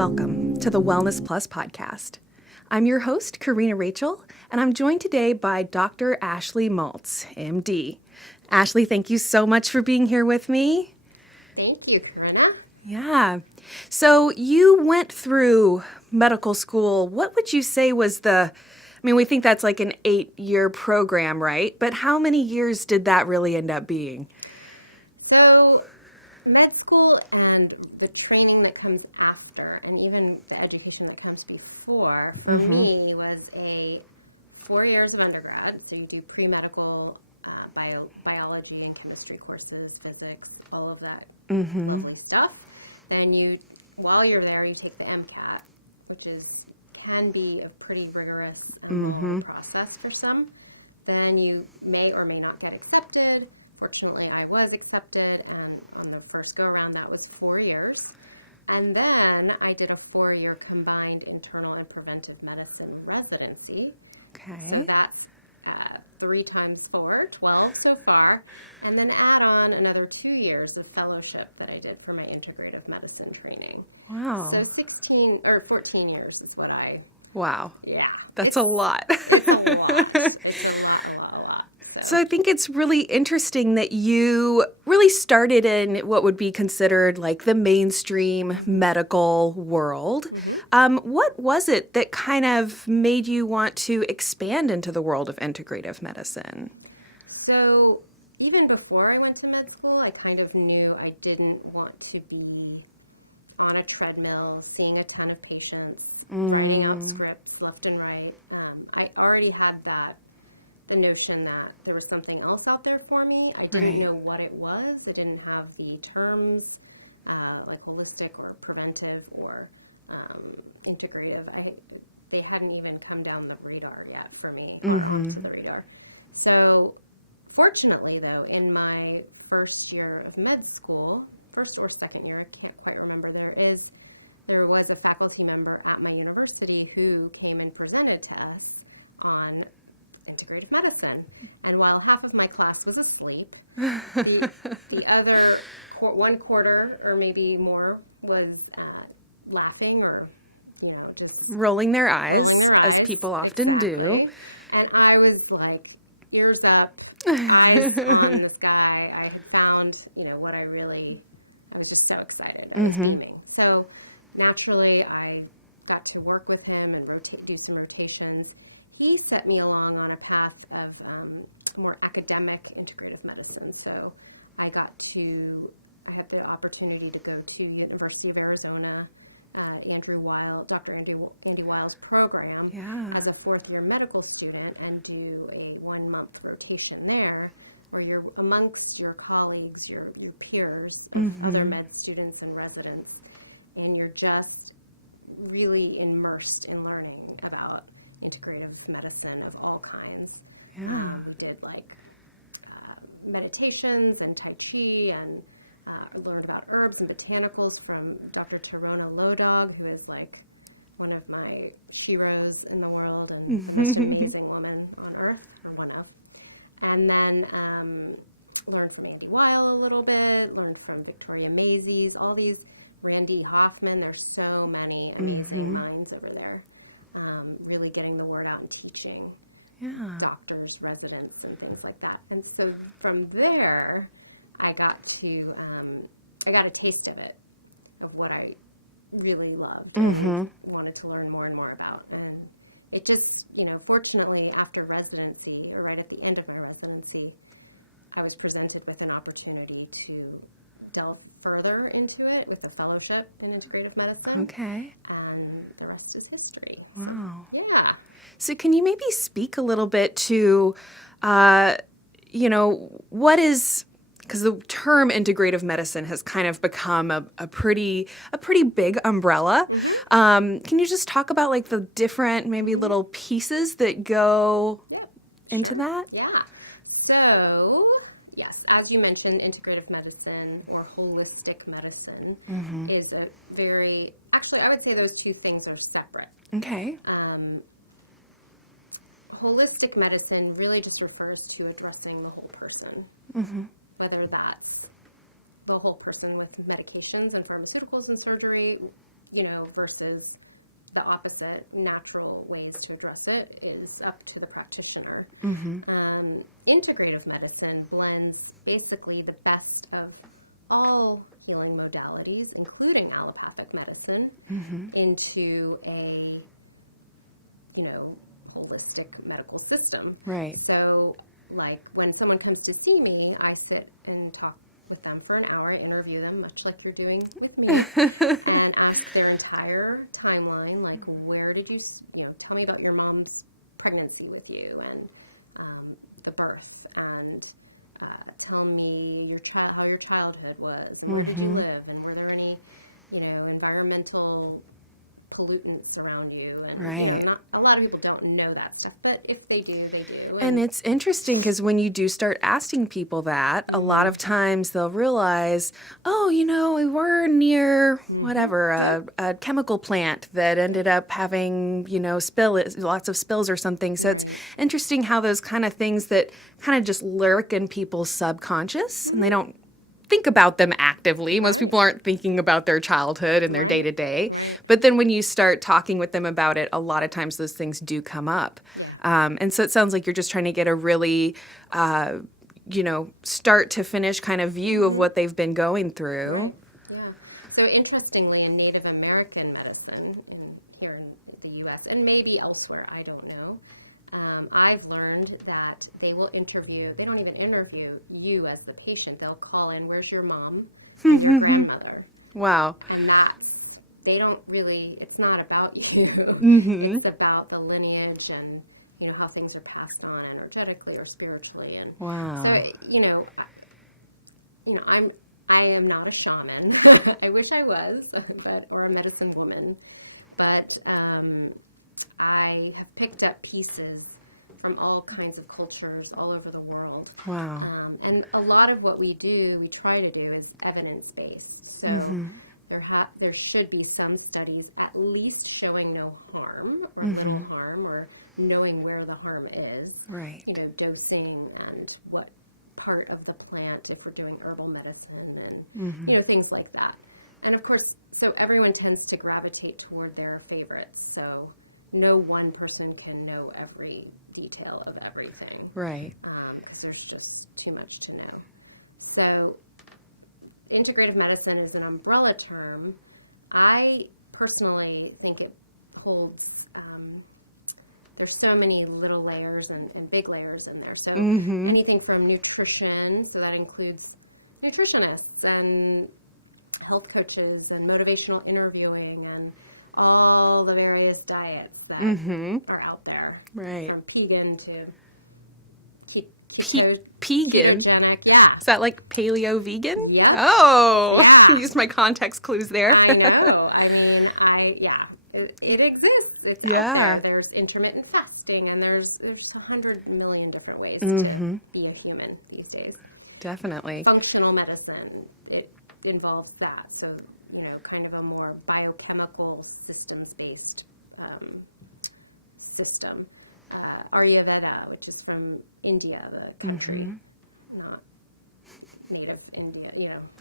welcome to the Wellness Plus podcast. I'm your host, Karina Rachel, and I'm joined today by Dr. Ashley Maltz, MD. Ashley, thank you so much for being here with me. Thank you, Karina. Yeah. So you went through medical school. What would you say was we think that's like an 8-year program, right? But how many years did that really end up being? So med school and the training that comes after, and even the education that comes before, for me was 4 years of undergrad. So you do pre-medical biology and chemistry courses, physics, all of that lovely stuff. And while you're there, you take the MCAT, which can be a pretty rigorous process for some. Then you may or may not get accepted. Fortunately, I was accepted, and on the first go-around, that was 4 years. And then I did a 4-year combined internal and preventive medicine residency. Okay. So that's 3 times 4, 12 so far. And then add on another 2 years of fellowship that I did for my integrative medicine training. Wow. So 14 years is what Wow. Yeah. That's a lot. It's a lot. It's a lot. So I think it's really interesting that you really started in what would be considered like the mainstream medical world. What was it that kind of made you want to expand into the world of integrative medicine? So even before I went to med school, I kind of knew I didn't want to be on a treadmill, seeing a ton of patients, writing out scripts left and right. I already had a notion that there was something else out there for me. I didn't know what it was. I didn't have the terms like holistic or preventive or integrative. They hadn't even come down the radar yet for me, to the radar. So fortunately, though, in my first year of med school, first or second year, I can't quite remember, there was a faculty member at my university who came and presented to us on integrative medicine. And while half of my class was asleep, the other one quarter or maybe more was laughing or just rolling their eyes, as people often do. And I was like, ears up, eyes on this guy. I had found, what I was just so excited. I was beaming. So naturally, I got to work with him and do some rotations. He set me along on a path of more academic integrative medicine. So I had the opportunity to go to University of Arizona, Dr. Andy Weil's program as a fourth-year medical student and do a 1-month rotation there where you're amongst your colleagues, your peers, other med students and residents, and you're just really immersed in learning about integrative medicine of all kinds. Yeah. We did meditations and Tai Chi and learned about herbs and botanicals from Dr. RoweDocs, who is like one of my heroes in the world and the most amazing woman on earth, or one of. And then learned from Andy Weil a little bit, learned from Victoria Macy's, all these, Randy Hoffman. There's so many amazing minds over there. Really getting the word out and teaching doctors, residents, and things like that. And so from there, I got a taste of it, of what I really loved and wanted to learn more and more about. And it just, fortunately, after residency, or right at the end of my residency, I was presented with an opportunity to delve further into it with a fellowship in integrative medicine. Okay. And the rest is history. Wow. So, yeah. So can you maybe speak a little bit to, what is, because the term integrative medicine has kind of become a pretty big umbrella. Can you just talk about like the different maybe little pieces that go into that? Yeah. So, yes, as you mentioned, integrative medicine or holistic medicine is a actually, I would say those two things are separate. Okay. Holistic medicine really just refers to addressing the whole person, whether that's the whole person with medications and pharmaceuticals and surgery, versus the opposite, natural ways to address it is up to the practitioner. Integrative medicine blends basically the best of all healing modalities, including allopathic medicine, into a, holistic medical system. Right. So, like, when someone comes to see me, I sit and talk with them for an hour, interview them, much like you're doing with me, and ask their entire timeline, like, where did you, tell me about your mom's pregnancy with you, and the birth, and tell me how your childhood was, and where did you live, and were there any, environmental pollutants around you. And, right. Not, a lot of people don't know that stuff, but if they do, they do. And it's interesting because when you do start asking people that, a lot of times they'll realize, oh, we were near whatever, a chemical plant that ended up having, lots of spills or something. So it's interesting how those kind of things that kind of just lurk in people's subconscious and they don't think about them actively. Most people aren't thinking about their childhood and their day-to-day. But then when you start talking with them about it, a lot of times those things do come up. And so it sounds like you're just trying to get a really, start to finish kind of view of what they've been going through. Yeah. So interestingly, in Native American medicine, here in the U.S., and maybe elsewhere, I don't know, I've learned that they will they don't even interview you as the patient. They'll call in, where's your mom, and your grandmother. Wow. And they don't really, it's not about you. It's about the lineage and, how things are passed on energetically or spiritually. And wow. So, I am not a shaman. I wish I was, or a medicine woman. But I have picked up pieces from all kinds of cultures all over the world. Wow. And a lot of what we try to do is evidence-based. So there should be some studies at least showing no harm or little harm or knowing where the harm is. Right. Dosing and what part of the plant, if we're doing herbal medicine and, things like that. And of course, so everyone tends to gravitate toward their favorites. So no one person can know every detail of everything. Right. Because there's just too much to know. So integrative medicine is an umbrella term. I personally think it holds, there's so many little layers and big layers in there. So anything from nutrition, so that includes nutritionists and health coaches and motivational interviewing and all the various diets that are out there. Right. From vegan to Pegan? Yeah. Is that like paleo vegan? Yeah. Oh, Yeah. I can use my context clues there. I know. I mean, it exists. It's out there. There's intermittent fasting, and there's 100 million different ways to be a human these days. Definitely. Functional medicine, it involves that. So, kind of a more biochemical systems-based system. Ayurveda, which is from India, the country, not native India,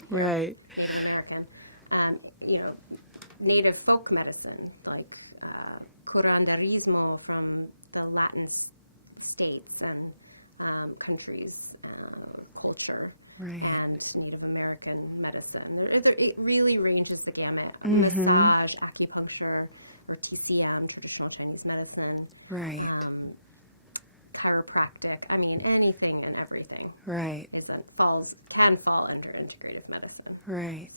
Right. Native American. Native folk medicine, like curanderismo from the Latin states and countries, culture. Right. And Native American medicine. It really ranges the gamut. Massage, acupuncture, or TCM, traditional Chinese medicine. Right. Chiropractic. I mean, anything and everything. Right. Can fall under integrative medicine. Right.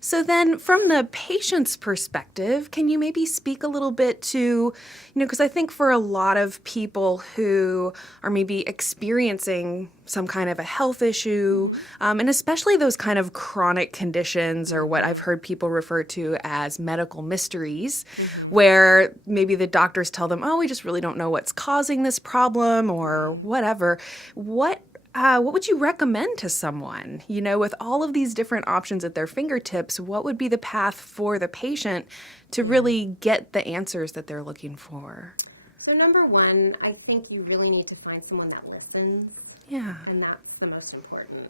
So then from the patient's perspective, can you maybe speak a little bit to, because I think for a lot of people who are maybe experiencing some kind of a health issue, and especially those kind of chronic conditions or what I've heard people refer to as medical mysteries, where maybe the doctors tell them, oh, we just really don't know what's causing this problem or whatever. What would you recommend to someone, with all of these different options at their fingertips? What would be the path for the patient to really get the answers that they're looking for? So number one, I think you really need to find someone that listens. Yeah. And that's the most important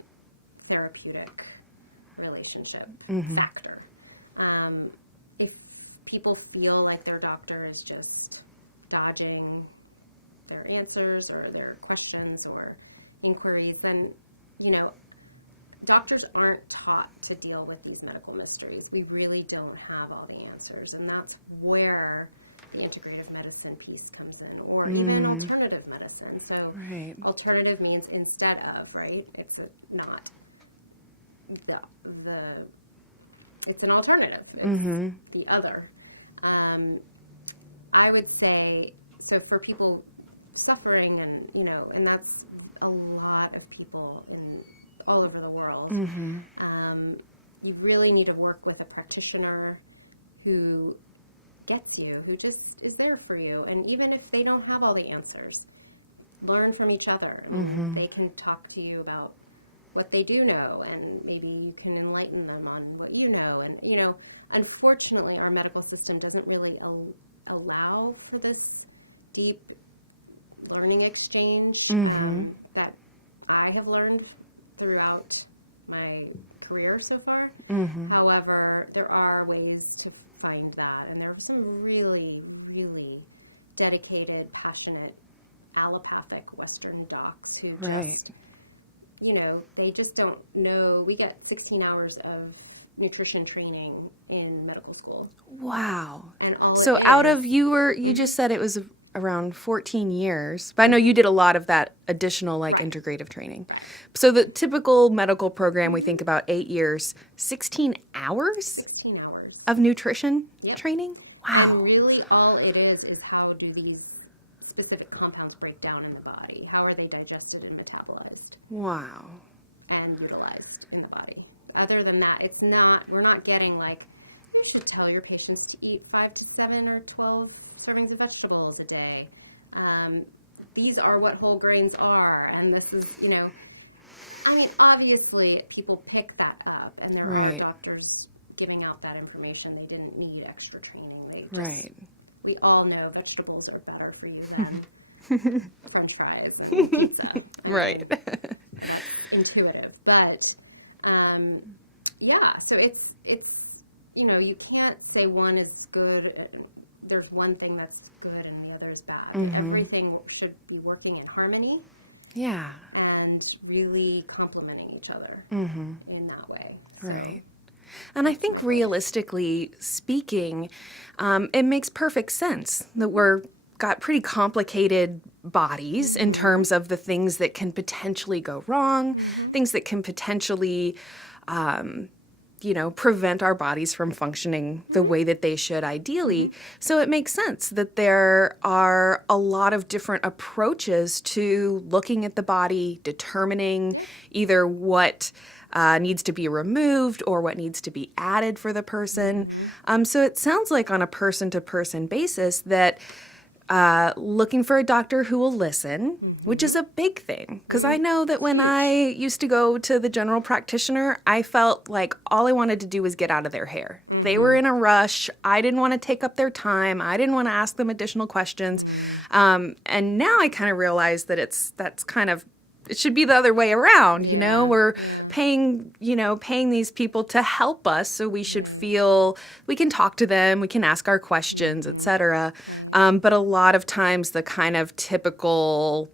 therapeutic relationship factor. if people feel like their doctor is just dodging their answers or their questions or inquiries, then, doctors aren't taught to deal with these medical mysteries. We really don't have all the answers, and that's where the integrative medicine piece comes in, or even alternative medicine. So alternative means instead of, right? It's not it's an alternative. It's the other. I would say, so for people suffering and, and that's a lot of people all over the world, you really need to work with a practitioner who gets you, who just is there for you. And even if they don't have all the answers, learn from each other. And they can talk to you about what they do know, and maybe you can enlighten them on what you know. And, unfortunately, our medical system doesn't really allow for this deep learning exchange that I have learned throughout my career so far. However, there are ways to find that, and there are some really, really dedicated, passionate, allopathic Western docs who just, they just don't know. We get 16 hours of nutrition training in medical school. Wow. And all so out of you just said it was around 14 years, but I know you did a lot of that additional integrative training. So the typical medical program, we think about 8 years, 16 hours? 16 hours. Of nutrition training? Wow. And really all it is how do these specific compounds break down in the body? How are they digested and metabolized? Wow. And utilized in the body. Other than that, we're not getting you should tell your patients to eat 5 to 7 or 12 servings of vegetables a day. These are what whole grains are, and this is, obviously people pick that up, and there are doctors giving out that information. They didn't need extra training. We all know vegetables are better for you than French fries and pizza. Right. That's intuitive, but so it's you can't say one is good. There's one thing that's good and the other is bad. Everything should be working in harmony. Yeah. And really complementing each other in that way. So. Right. And I think realistically speaking, it makes perfect sense that we're got pretty complicated bodies in terms of the things that can potentially go wrong, things that can potentially prevent our bodies from functioning the way that they should ideally. So it makes sense that there are a lot of different approaches to looking at the body, determining either what needs to be removed or what needs to be added for the person. So it sounds like on a person-to-person basis that looking for a doctor who will listen, which is a big thing. Because I know that when I used to go to the general practitioner, I felt like all I wanted to do was get out of their hair. They were in a rush. I didn't want to take up their time. I didn't want to ask them additional questions. And now I kind of realize that it should be the other way around, We're paying these people to help us, so we should feel we can talk to them, we can ask our questions, etc. But a lot of times the kind of typical,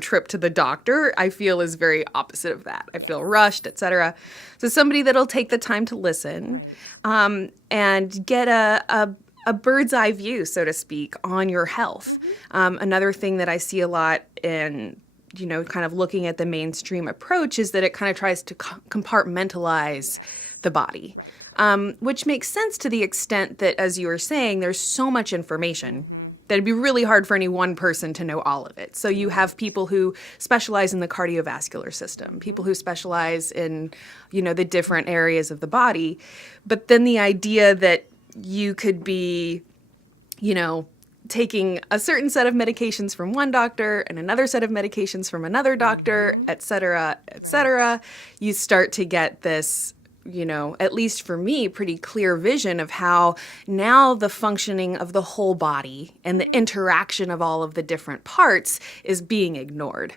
trip to the doctor, I feel is very opposite of that. I feel rushed, etc. So somebody that'll take the time to listen and get a bird's eye view, so to speak, on your health. Another thing that I see a lot in kind of looking at the mainstream approach is that it kind of tries to compartmentalize the body, which makes sense to the extent that, as you were saying, there's so much information that it'd be really hard for any one person to know all of it. So you have people who specialize in the cardiovascular system, people who specialize in, the different areas of the body. But then the idea that you could be, taking a certain set of medications from one doctor and another set of medications from another doctor, et cetera, you start to get this, at least for me, pretty clear vision of how now the functioning of the whole body and the interaction of all of the different parts is being ignored.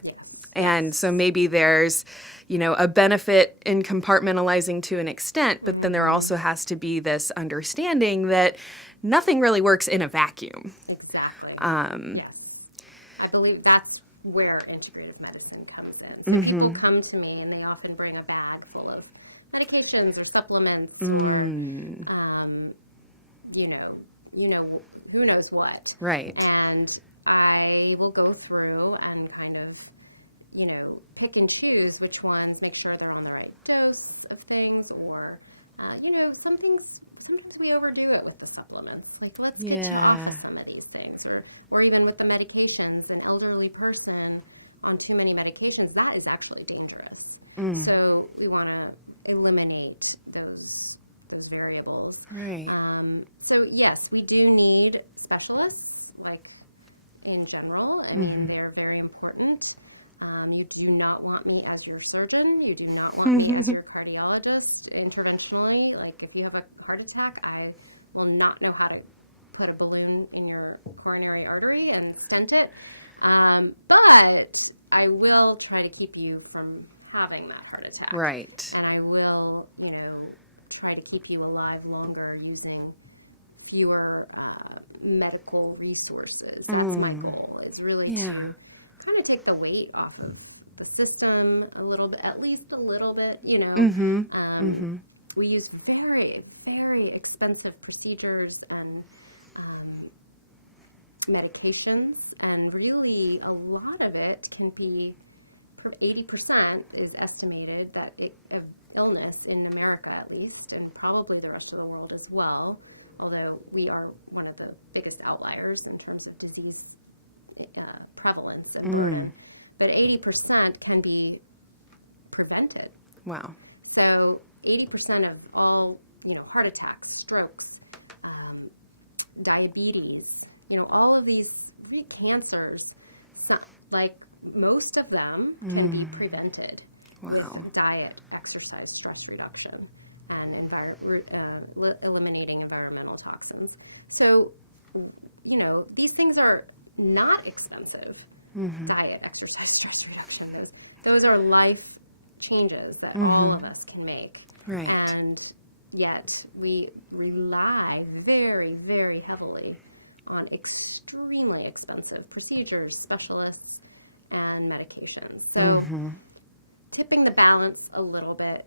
And so maybe there's, a benefit in compartmentalizing to an extent, but then there also has to be this understanding that nothing really works in a vacuum. Exactly. Yes. I believe that's where integrative medicine comes in. People come to me and they often bring a bag full of medications or supplements or, who knows what. Right. And I will go through and kind of, pick and choose which ones, make sure they're on the right dose of things, or, some things we overdo it with the supplements. Like, let's get off of some of these things, or even with the medications. An elderly person on too many medications, that is actually dangerous. So we want to eliminate those variables. Right. So yes, we do need specialists, like in general, and they're very important. You do not want me as your surgeon. You do not want me as your cardiologist interventionally. Like, if you have a heart attack, I will not know how to put a balloon in your coronary artery and stent it. But I will try to keep you from having that heart attack. Right. And I will, try to keep you alive longer using fewer medical resources. That's my goal. Is really to kind of take the weight off of the system a little bit, at least a little bit, We use very, very expensive procedures and medications, and really a lot of it can be, 80% is estimated that of illness in America at least, and probably the rest of the world as well, although we are one of the biggest outliers in terms of disease prevalence and burden. But 80% can be prevented. Wow. So 80% of all, heart attacks, strokes, diabetes, all of these cancers, like most of them can be prevented with diet, exercise, stress reduction, and eliminating environmental toxins. So, these things are not expensive. Diet, exercise, stress reduction. Those are life changes that all of us can make. Right. And yet we rely very, very heavily on extremely expensive procedures, specialists, and medications. So tipping the balance a little bit,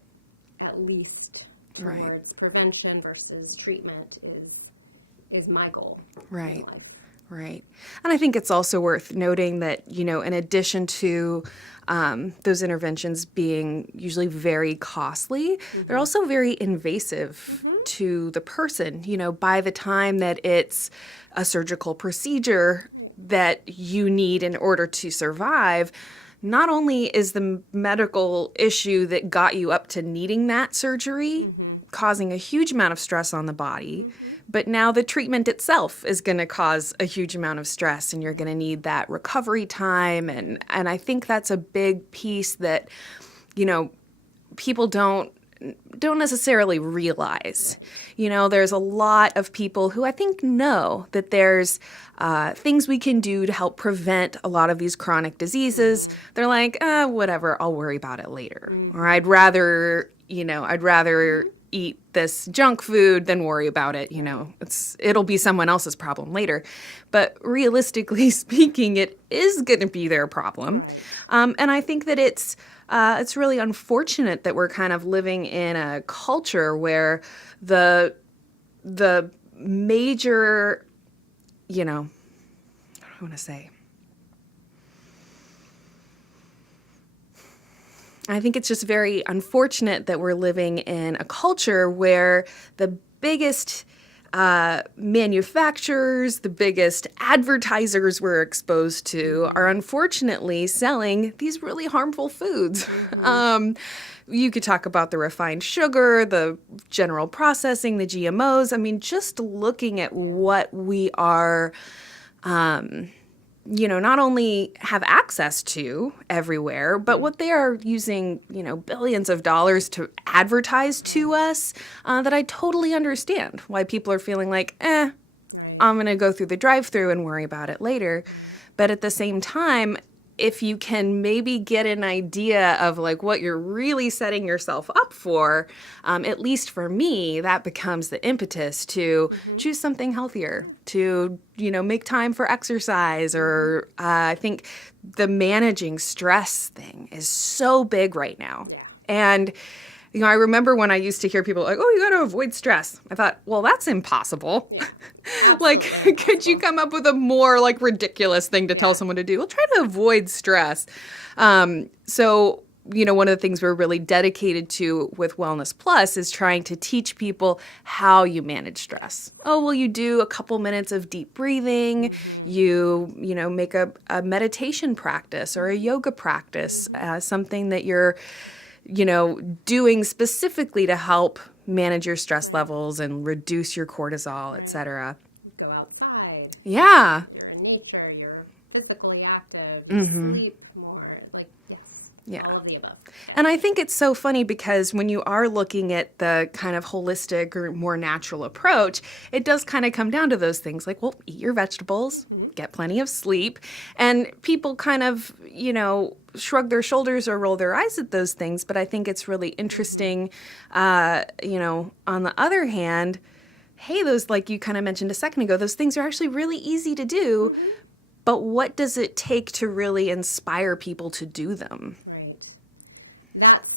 at least, towards prevention versus treatment is my goal. Right. In life. Right. And I think it's also worth noting that, in addition to those interventions being usually very costly, they're also very invasive to the person. By the time that it's a surgical procedure that you need in order to survive, not only is the medical issue that got you up to needing that surgery causing a huge amount of stress on the body, but now the treatment itself is going to cause a huge amount of stress, and you're going to need that recovery time. And I think that's a big piece that, people don't necessarily realize. There's a lot of people who I think know that there's things we can do to help prevent a lot of these chronic diseases. They're like, whatever, I'll worry about it later. Or I'd rather eat this junk food than worry about it. It'll be someone else's problem later. But realistically speaking, it is going to be their problem. And I think that it's really unfortunate that we're kind of living in a culture where the major, I don't want to say. I think it's just very unfortunate that we're living in a culture where the biggest manufacturers, the biggest advertisers we're exposed to are unfortunately selling these really harmful foods. You could talk about the refined sugar, the general processing, the GMOs. I mean, just looking at what we are not only have access to everywhere, but what they are using, billions of dollars to advertise to us, that I totally understand why people are feeling like, I'm going to go through the drive-thru and worry about it later. But at the same time, if you can maybe get an idea of like what you're really setting yourself up for, at least for me, that becomes the impetus to choose something healthier, to, make time for exercise, or I think the managing stress thing is so big right now. Yeah. And I remember when I used to hear people like, oh, you got to avoid stress. I thought, well, that's impossible. Yeah. Like, could you come up with a more like ridiculous thing to tell someone to do? Well, try to avoid stress. So, one of the things we're really dedicated to with Wellness Plus is trying to teach people how you manage stress. Oh, well, you do a couple minutes of deep breathing. You make a meditation practice or a yoga practice, something that you're doing specifically to help manage your stress levels and reduce your cortisol, et cetera. Go outside. Yeah. You're in nature. You're physically active. You sleep more. Yeah. All of the above. And I think it's so funny because when you are looking at the kind of holistic or more natural approach, it does kind of come down to those things like, well, eat your vegetables, get plenty of sleep. And people kind of, shrug their shoulders or roll their eyes at those things. But I think it's really interesting, on the other hand, hey, those, like you kind of mentioned a second ago, those things are actually really easy to do. But what does it take to really inspire people to do them? That's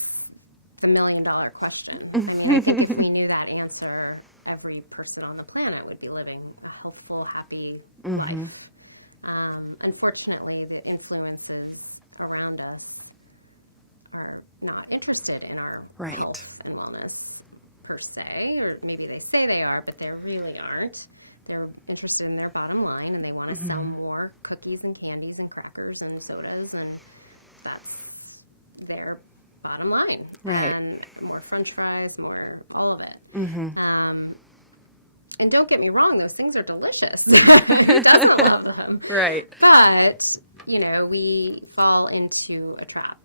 a $1 million question. I think if we knew that answer, every person on the planet would be living a hopeful, happy life. Unfortunately, the influencers around us are not interested in our health and wellness per se, or maybe they say they are, but they really aren't. They're interested in their bottom line, and they want to sell more cookies and candies and crackers and sodas, and that's their bottom line. Right. And more French fries, more all of it. And don't get me wrong, those things are delicious. Who doesn't love them? Right. But, we fall into a trap.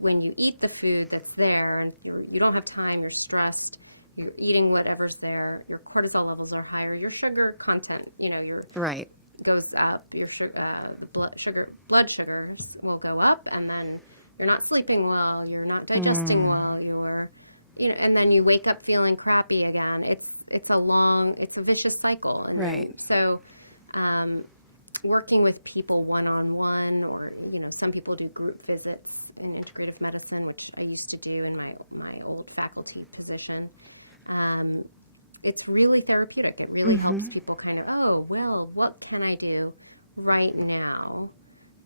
When you eat the food that's there, and you don't have time, you're stressed, you're eating whatever's there, your cortisol levels are higher, your sugar content, your goes up, your the blood sugars will go up, and then you're not sleeping well, you're not digesting well, and then you wake up feeling crappy again. It's a vicious cycle. And so, working with people one-on-one, or, some people do group visits in integrative medicine, which I used to do in my old faculty position. It's really therapeutic. It really helps people kind of, oh, well, what can I do right now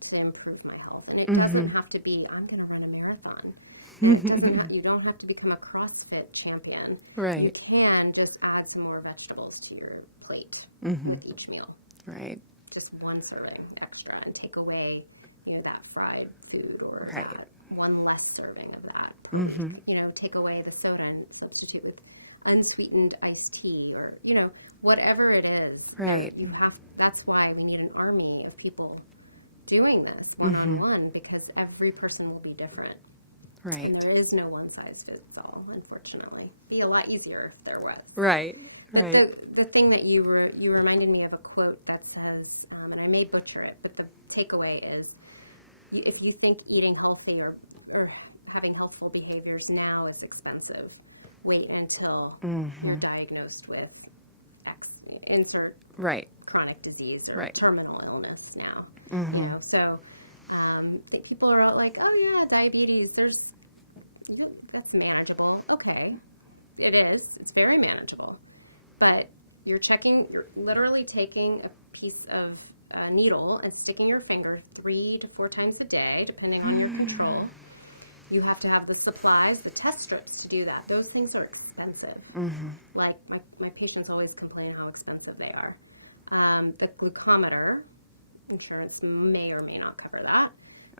to improve my health? And it doesn't have to be, I'm going to run a marathon. You don't have to become a CrossFit champion. Right. You can just add some more vegetables to your plate with each meal. Right. Just one serving extra, and take away, that fried food, or that one less serving of that. Take away the soda and substitute with unsweetened iced tea, or whatever it is. Right. That's why we need an army of people doing this one-on-one, because every person will be different. Right. And there is no one size fits all, unfortunately. It'd be a lot easier if there was. Right. But the thing that you reminded me of a quote that says, and I may butcher it, but the takeaway is, if you think eating healthy or having healthful behaviors now is expensive, wait until you're diagnosed with insert chronic disease or terminal illness now. So people are like, oh yeah, diabetes, that's manageable. Okay, it is. It's very manageable. But you're literally taking a piece of needle and sticking your finger 3 to 4 times a day, depending on your control. You have to have the supplies, the test strips to do that. Those things are expensive. Like, my patients always complain how expensive they are. The glucometer, insurance may or may not cover that.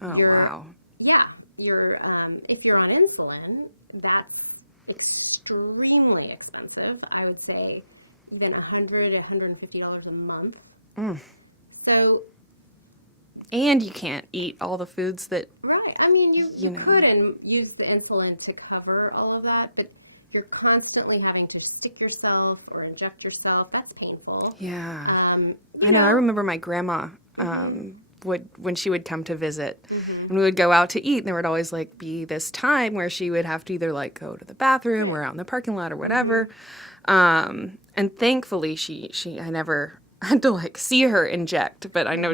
Oh, wow. Yeah. If you're on insulin, that's extremely expensive. I would say even $100, $150 a month. So... And you can't eat all the foods that... Right. I mean, you could and use the insulin to cover all of that, but you're constantly having to stick yourself or inject yourself. That's painful. Yeah. I know. I remember my grandma when she would come to visit. And we would go out to eat, and there would always like be this time where she would have to either like go to the bathroom or out in the parking lot or whatever. And thankfully I never had to like see her inject, but I know,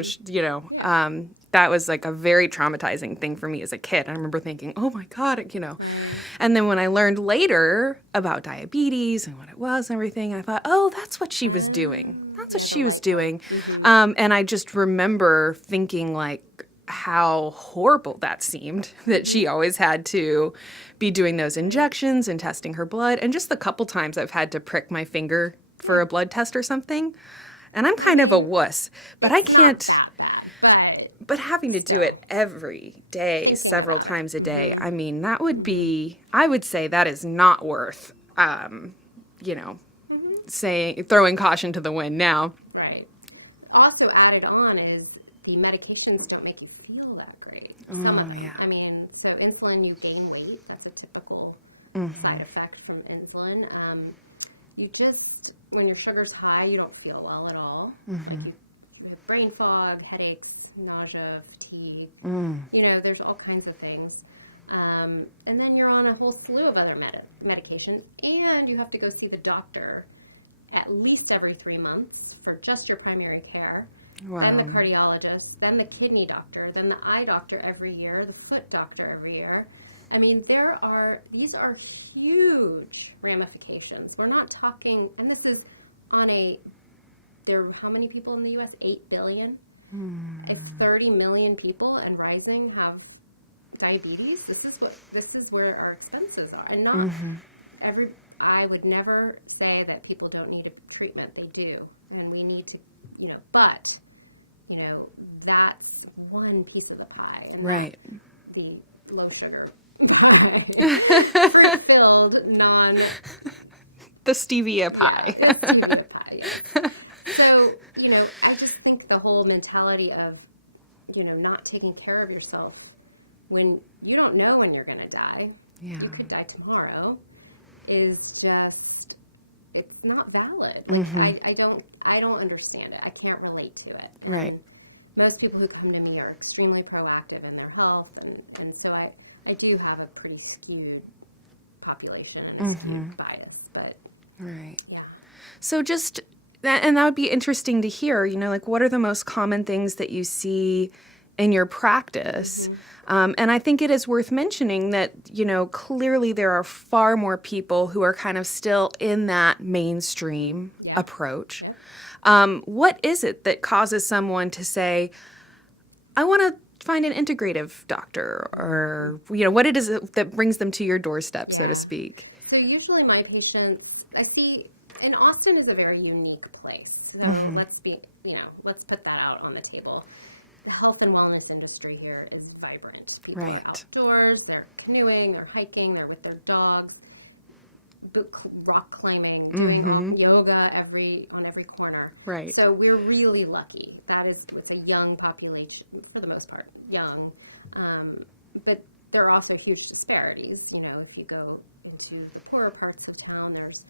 that was like a very traumatizing thing for me as a kid. I remember thinking, oh my God, And then when I learned later about diabetes and what it was and everything, I thought, oh, that's what she was doing. That's what she was doing. And I just remember thinking like how horrible that seemed, that she always had to be doing those injections and testing her blood. And just the couple times I've had to prick my finger for a blood test or something. And I'm kind of a wuss, but I can't. Not that bad, but having to do it every day, several times a day, I mean, that would be, I would say that is not worth, throwing caution to the wind now. Right. Also added on is the medications don't make you feel that great. Yeah. I mean, so insulin, you gain weight. That's a typical side effect from insulin. You just, when your sugar's high, you don't feel well at all. Like you have brain fog, headaches, nausea, fatigue. There's all kinds of things. And then you're on a whole slew of other medications, and you have to go see the doctor at least every 3 months for just your primary care. Wow. Then the cardiologist, then the kidney doctor, then the eye doctor every year, the foot doctor every year. I mean, these are huge ramifications. We're not talking, and this is on how many people in the U.S.? 8 billion? It's 30 million people and rising have diabetes. This is where our expenses are. And not I would never say that people don't need a treatment. They do. I mean, we need to, but, that's one piece of the pie. And right. The low sugar pie. Fruit-filled, the stevia pie. Yeah, the stevia pie, yes. So, I just think the whole mentality of, not taking care of yourself when you don't know when you're going to die, you could die tomorrow, is just, it's not valid. Like, I don't understand it. I can't relate to it. Right. And most people who come to me are extremely proactive in their health, and so I do have a pretty skewed population and skewed bias, but right. Yeah. So just and that would be interesting to hear, like what are the most common things that you see in your practice? And I think it is worth mentioning that, clearly there are far more people who are kind of still in that mainstream approach. What is it that causes someone to say, I want to find an integrative doctor, or, what it is that brings them to your doorstep, so to speak? So usually my patients, I see, and Austin is a very unique place. So let's put that out on the table. The health and wellness industry here is vibrant. People are outdoors, they're canoeing, they're hiking, they're with their dogs, rock climbing, doing yoga on every corner. Right. So we're really lucky. It's a young population, for the most part, young. But there are also huge disparities. If you go into the poorer parts of town, there's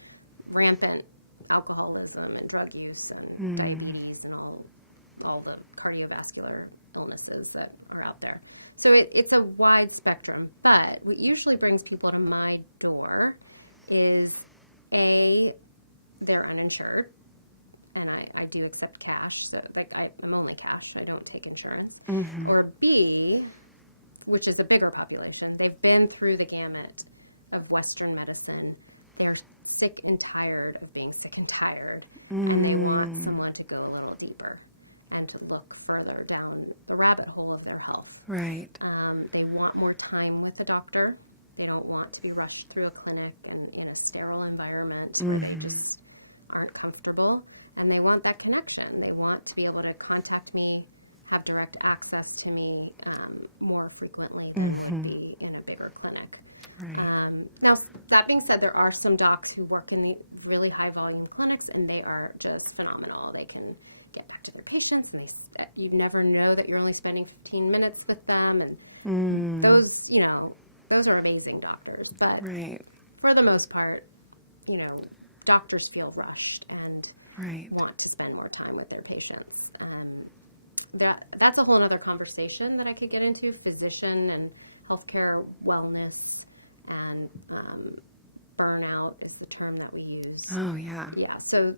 rampant alcoholism and drug use and diabetes and all the cardiovascular illnesses that are out there. So it's a wide spectrum. But what usually brings people to my door is they're uninsured, and I do accept cash. So I'm only cash. I don't take insurance. Or B, which is the bigger population, they've been through the gamut of Western medicine. They're sick and tired of being sick and tired, and they want someone to go a little deeper and to look further down the rabbit hole of their health. Right. They want more time with the doctor. They don't want to be rushed through a clinic and in a sterile environment where they just aren't comfortable, and they want that connection. They want to be able to contact me, have direct access to me more frequently than would be in a bigger clinic. Right. Now, that being said, there are some docs who work in the really high-volume clinics, and they are just phenomenal. They can get back to their patients, and you never know that you're only spending 15 minutes with them, and those are amazing doctors. But for the most part, doctors feel rushed and want to spend more time with their patients. that's a whole other conversation that I could get into, physician and healthcare wellness and burnout is the term that we use. Oh, yeah. Yeah, so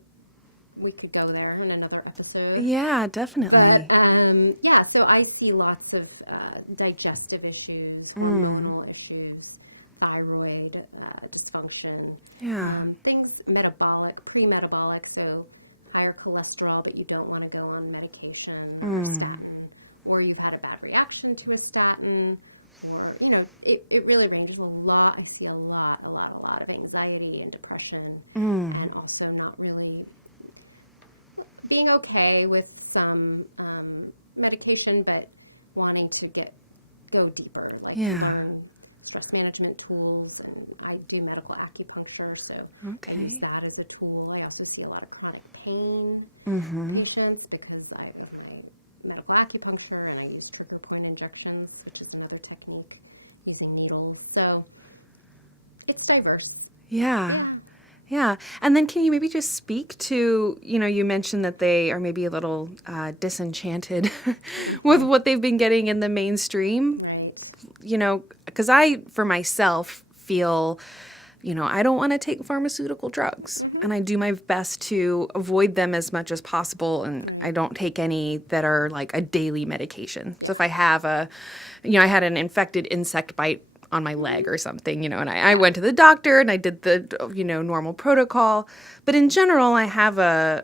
we could go there in another episode. Yeah, definitely. But, yeah, so I see lots of digestive issues, hormonal issues, thyroid dysfunction. Yeah. Things metabolic, pre-metabolic, so higher cholesterol that you don't want to go on medication, statin, or you've had a bad reaction to a statin, or, it really ranges a lot. I see a lot of anxiety and depression, and also not really being okay with some medication, but wanting to go deeper, like learn stress management tools, and I do medical acupuncture, so I use that as a tool. I also see a lot of chronic pain patients because I medical acupuncture, and I use trigger point injections, which is another technique using needles. So it's diverse. Yeah. And then can you maybe just speak to, you mentioned that they are maybe a little disenchanted with what they've been getting in the mainstream. Right. Because I, for myself, feel, I don't want to take pharmaceutical drugs. And I do my best to avoid them as much as possible. And I don't take any that are like a daily medication. So if I have I had an infected insect bite on my leg or something, and I went to the doctor and I did the, normal protocol. But in general, I have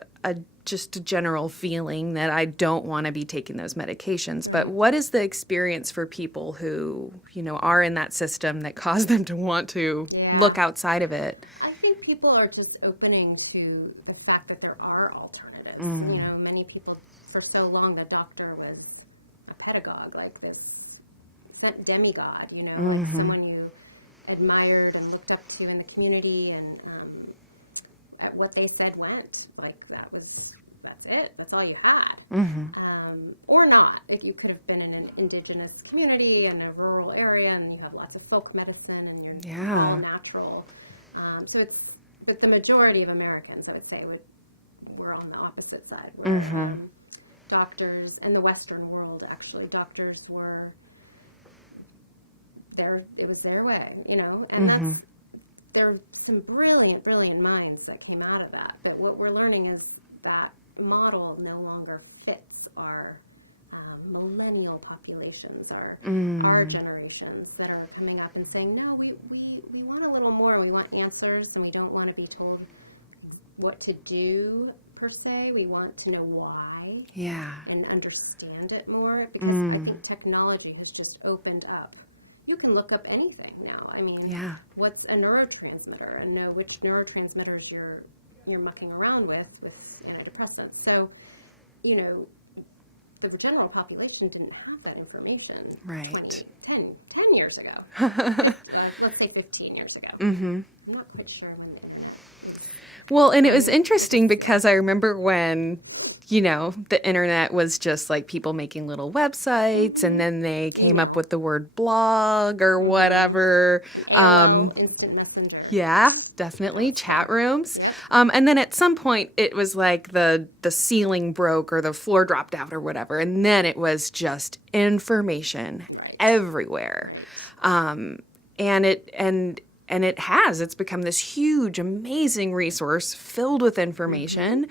just a general feeling that I don't want to be taking those medications. But what is the experience for people who, are in that system that cause them to want to look outside of it? I think people are just opening to the fact that there are alternatives. Many people, for so long, the doctor was a pedagogue, like this demigod, like someone you admired and looked up to in the community, and at what they said went. Like that's it. That's all you had. Or not. If you could have been in an indigenous community in a rural area, and you have lots of folk medicine, and you're all natural. But the majority of Americans, I would say, we're on the opposite side. Where, doctors in the Western world, actually, doctors were it was their way, and there are some brilliant minds that came out of that. But what we're learning is that model no longer fits our millennial populations, our generations that are coming up and saying, no, we want a little more. We want answers, and we don't want to be told what to do per se. We want to know why and understand it more, because I think technology has just opened up. You can look up anything now. I mean, what's a neurotransmitter, and know which neurotransmitters you're mucking around with antidepressants. So, the general population didn't have that information 10 years ago. Let's say 15 years ago. I'm not quite sure when the internet was. Well, and it was interesting because I remember when the internet was just like people making little websites, and then they came up with the word blog or whatever. Instant messenger. Yeah, definitely. Chat rooms. And then at some point it was like the ceiling broke or the floor dropped out or whatever. And then it was just information everywhere. And it's become this huge, amazing resource filled with information.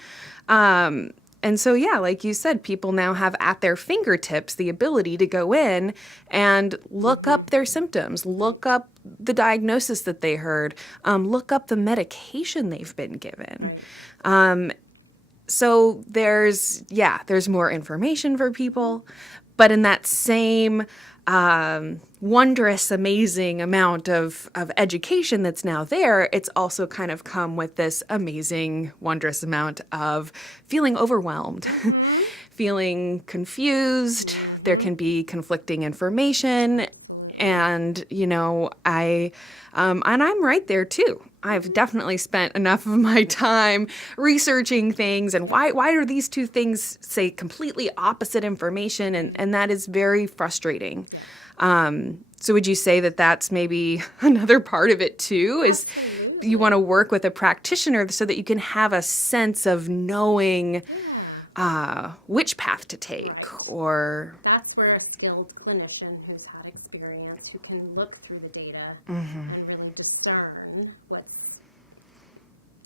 And so, like you said, people now have at their fingertips the ability to go in and look up their symptoms, look up the diagnosis that they heard, look up the medication they've been given. So there's more information for people, but in that same wondrous, amazing amount of education that's now there, it's also kind of come with this amazing, wondrous amount of feeling overwhelmed, feeling confused. There can be conflicting information. And, I'm right there too. I've definitely spent enough of my time researching things and why are these two things say completely opposite information? And that is very frustrating. So would you say that that's maybe another part of it too, is you want to work with a practitioner so that you can have a sense of knowing which path to take, Right. or That's where a skilled clinician who's had experience, who can look through the data mm-hmm. and really discern what's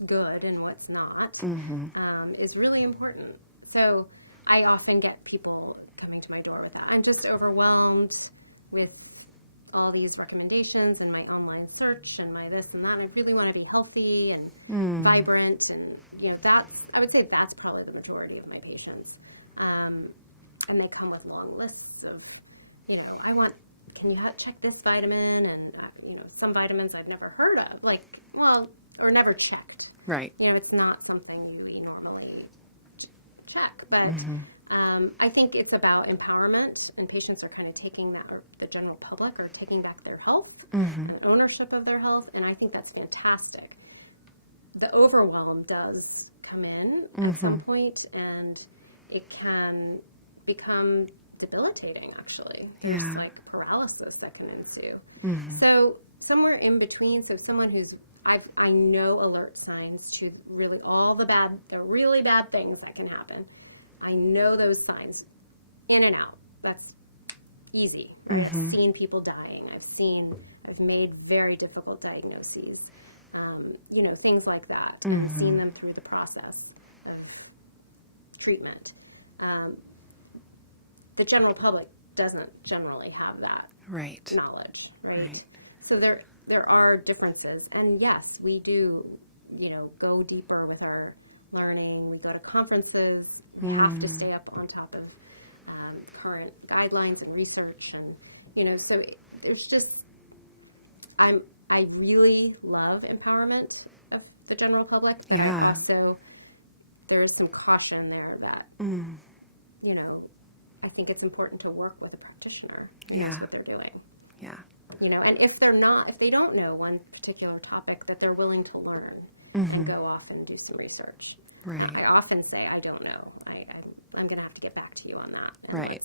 good and what's not, Mm-hmm. is really important. So I often get people coming to my door with that. I'm just overwhelmed with all these recommendations and my online search and my this and that. I really want to be healthy and vibrant, and I would say that's probably the majority of my patients. And they come with long lists of, can you check this vitamin, and some vitamins I've never heard of, or never checked. Right. It's not something we normally check, but Mm-hmm. I think it's about empowerment, and patients are kind of taking that, or the general public are taking back their health Mm-hmm. and ownership of their health, and I think that's fantastic. The overwhelm does come in at some point, and it can become debilitating, actually. Yeah. There's like paralysis that can ensue. Mm-hmm. So somewhere in between, so someone who's, I know alert signs to really all the really bad things that can happen. I know those signs in and out. That's easy. Mm-hmm. I've seen people dying. I've made very difficult diagnoses. Things like that. Mm-hmm. I've seen them through the process of treatment. The general public doesn't generally have that Right. knowledge, right? Right. So there are differences, and yes, we do, go deeper with our learning. We go to conferences. We have to stay up on top of current guidelines and research, and so there's just I really love empowerment of the general public. But Yeah. also, there is some caution there that I think it's important to work with a practitioner who knows what they're doing. Yeah. And if they don't know one particular topic, that they're willing to learn and go off and do some research. Right. I often say, I don't know. I'm going to have to get back to you on that. And Right.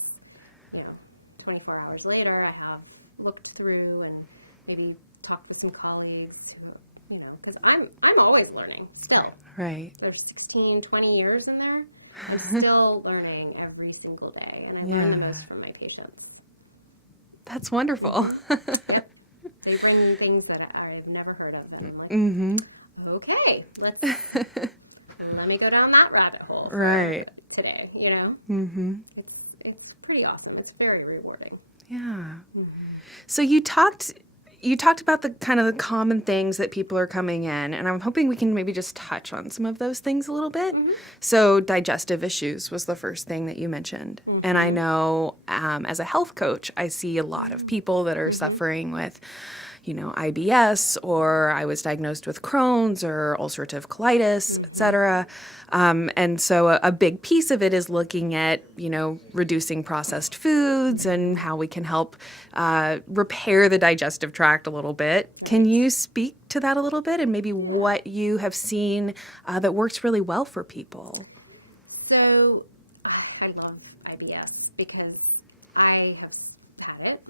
24 hours later, I have looked through and maybe talked with some colleagues who, because I'm always learning still. Right. There's 16, 20 years in there. I'm still learning every single day, and I learn the most from my patients. That's wonderful. Yep. They bring me things that I've never heard of, and I'm like, Mm-hmm. okay, let me go down that rabbit hole. Right. Today, Mm-hmm. It's pretty awesome. It's very rewarding. Yeah. Mm-hmm. So you talked about the kind of the common things that people are coming in, and I'm hoping we can maybe just touch on some of those things a little bit. Mm-hmm. So digestive issues was the first thing that you mentioned. Mm-hmm. And I know as a health coach, I see a lot of people that are suffering with, IBS, or I was diagnosed with Crohn's or ulcerative colitis, et cetera. And so a big piece of it is looking at, reducing processed foods and how we can help repair the digestive tract a little bit. Can you speak to that a little bit, and maybe what you have seen that works really well for people? So I love IBS because I have had it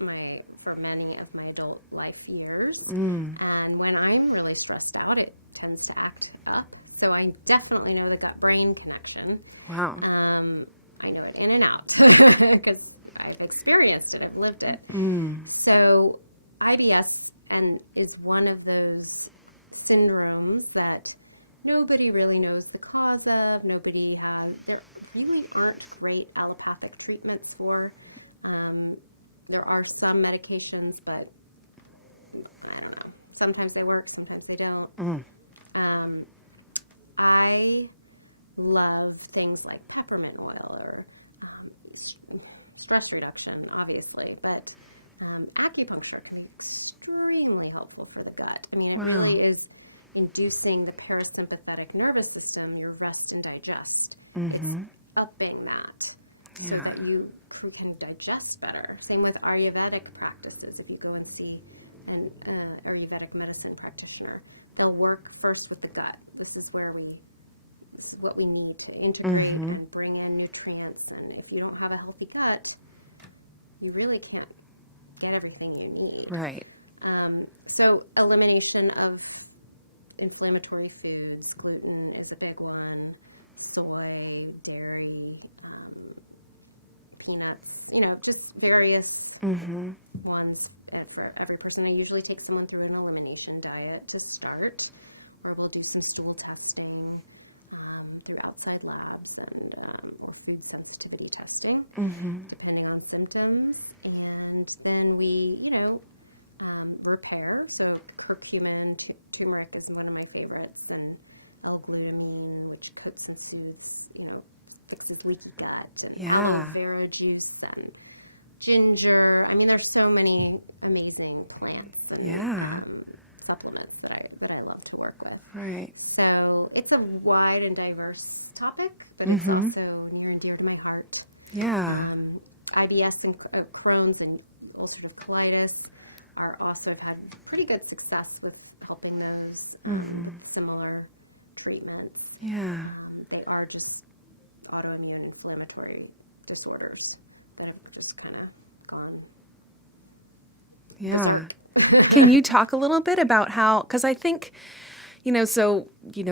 for many of my adult life years. And when I'm really stressed out, it tends to act up. So I definitely know the gut-brain connection. Wow. I know it in and out because I've experienced it. I've lived it. So IBS is one of those syndromes that nobody really knows the cause of. There really aren't great allopathic treatments for. There are some medications, but I don't know. Sometimes they work, sometimes they don't. I love things like peppermint oil or stress reduction, obviously, but acupuncture can be extremely helpful for the gut. I mean, it really is inducing the parasympathetic nervous system, your rest and digest. It's upping that so that you can digest better. Same with Ayurvedic practices. If you go and see an Ayurvedic medicine practitioner, they'll work first with the gut. This is what we need to integrate and bring in nutrients. And if you don't have a healthy gut, you really can't get everything you need. Right. So elimination of inflammatory foods, gluten is a big one. soy, dairy, peanuts, just various ones for every person. I usually take someone through an elimination diet to start, or we'll do some stool testing through outside labs and or food sensitivity testing, depending on symptoms. And then we, repair. So curcumin, turmeric is one of my favorites, and L-glutamine, which coats and soothes, fixes leaky gut, and aloe vera juice, and ginger. I mean, there's so many amazing plants and supplements that I love to work with. Right. So it's a wide and diverse topic, but it's also near and dear to my heart. Yeah. IBS and Crohn's and ulcerative colitis are also had pretty good success with helping those with similar treatments. Yeah. They are just autoimmune inflammatory disorders that have just kind of gone. Yeah. Can you talk a little bit about how, because I think,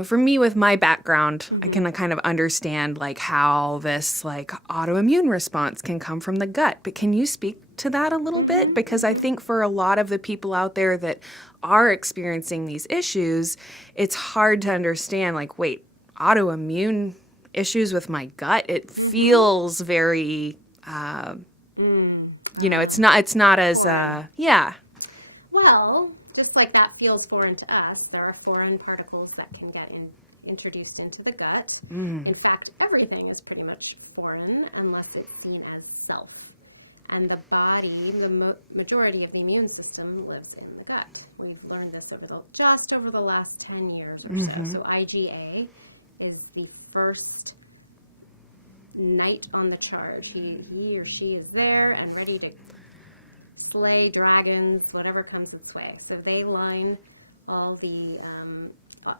for me with my background, I can kind of understand like how this like autoimmune response can come from the gut. But can you speak to that a little bit? Because I think for a lot of the people out there that are experiencing these issues, it's hard to understand like, wait, autoimmune issues with my gut, it feels very, it's not as, Well, just like that feels foreign to us, there are foreign particles that can get introduced into the gut. In fact, everything is pretty much foreign unless it's seen as self. And the body, the majority of the immune system lives in the gut. We've learned this just over the last 10 years or so. So IgA is the first knight on the charge. He or she is there and ready to slay dragons, whatever comes its way. So they line all the,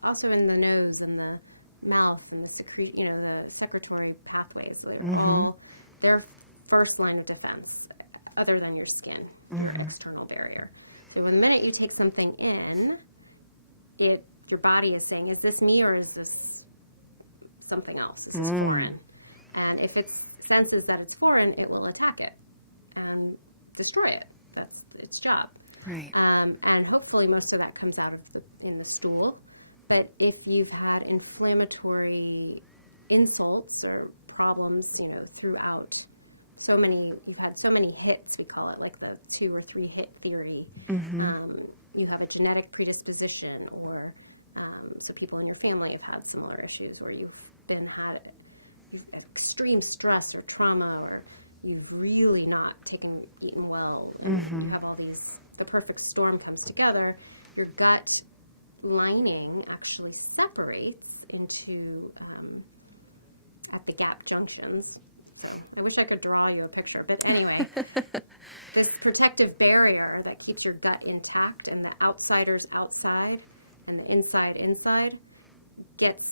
also in the nose and the mouth and the secretory pathways. So they're all their first line of defense, other than your skin, your external barrier. So the minute you take something in, your body is saying, is this me or is this something else? Is this foreign? And if it senses that it's foreign, it will attack it and destroy it. That's its job. Right. And hopefully most of that comes out in the stool. But if you've had inflammatory insults or problems, throughout we've had so many hits, we call it, like the 2 or 3 hit theory. You have a genetic predisposition, or so people in your family have had similar issues, or you've had extreme stress or trauma, or you've really not eaten well. You have all these, the perfect storm comes together. Your gut lining actually separates into, at the gap junctions. So I wish I could draw you a picture, but anyway, this protective barrier that keeps your gut intact, and the outsider's outside and the inside gets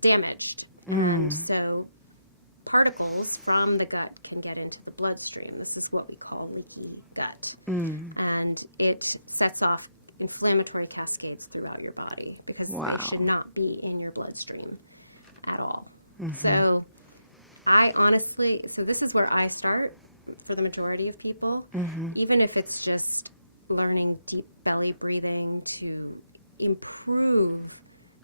damaged. And so particles from the gut can get into the bloodstream. This is what we call leaky gut. And it sets off inflammatory cascades throughout your body, because it should not be in your bloodstream at all. So this is where I start for the majority of people, even if it's just learning deep belly breathing to improve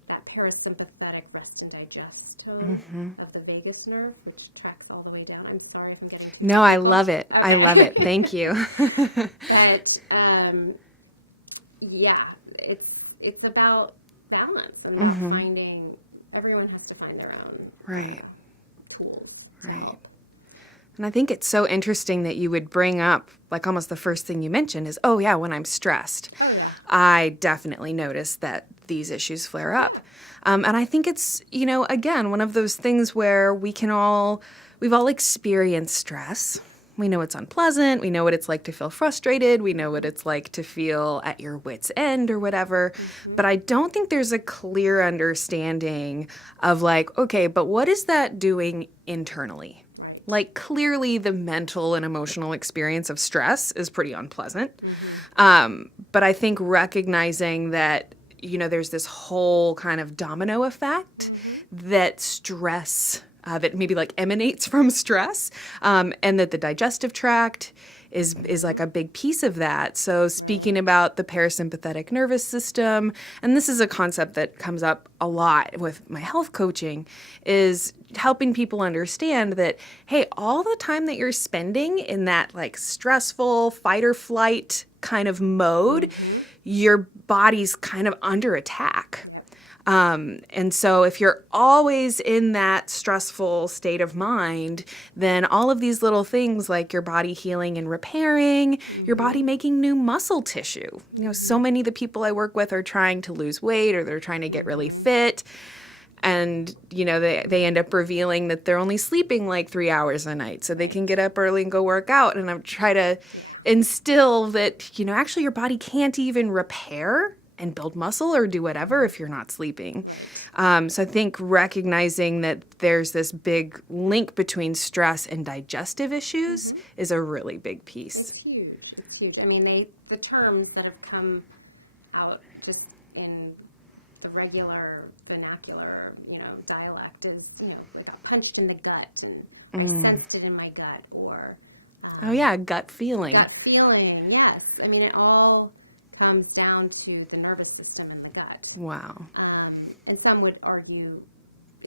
that parasympathetic rest and digest tone of the vagus nerve, which tracks all the way down. I'm sorry if I'm getting too No, I love it. Okay. I love it. Thank you. But it's about balance and about finding. Everyone has to find their own tools. Right. And I think it's so interesting that you would bring up, like almost the first thing you mentioned is, when I'm stressed, I definitely notice that these issues flare up. And I think it's, again, one of those things where we've all experienced stress. We know it's unpleasant. We know what it's like to feel frustrated. We know what it's like to feel at your wit's end or whatever. But I don't think there's a clear understanding of like, okay, but what is that doing internally? Right. Like clearly the mental and emotional experience of stress is pretty unpleasant. But I think recognizing that, there's this whole kind of domino effect that stress, that maybe like emanates from stress, and that the digestive tract is like a big piece of that. So speaking about the parasympathetic nervous system, and this is a concept that comes up a lot with my health coaching, is helping people understand that, hey, all the time that you're spending in that like stressful fight or flight kind of mode, your body's kind of under attack. And so if you're always in that stressful state of mind, then all of these little things like your body healing and repairing, your body making new muscle tissue. So many of the people I work with are trying to lose weight or they're trying to get really fit. And, they end up revealing that they're only sleeping like 3 hours a night so they can get up early and go work out. And I'm trying to instill that, actually your body can't even repair and build muscle or do whatever if you're not sleeping. So I think recognizing that there's this big link between stress and digestive issues is a really big piece. It's huge. It's huge. I mean, the terms that have come out just in the regular vernacular, dialect is, I got punched in the gut and I sensed it in my gut, or gut feeling. Gut feeling, yes. I mean, it all comes down to the nervous system in the gut. Wow. And some would argue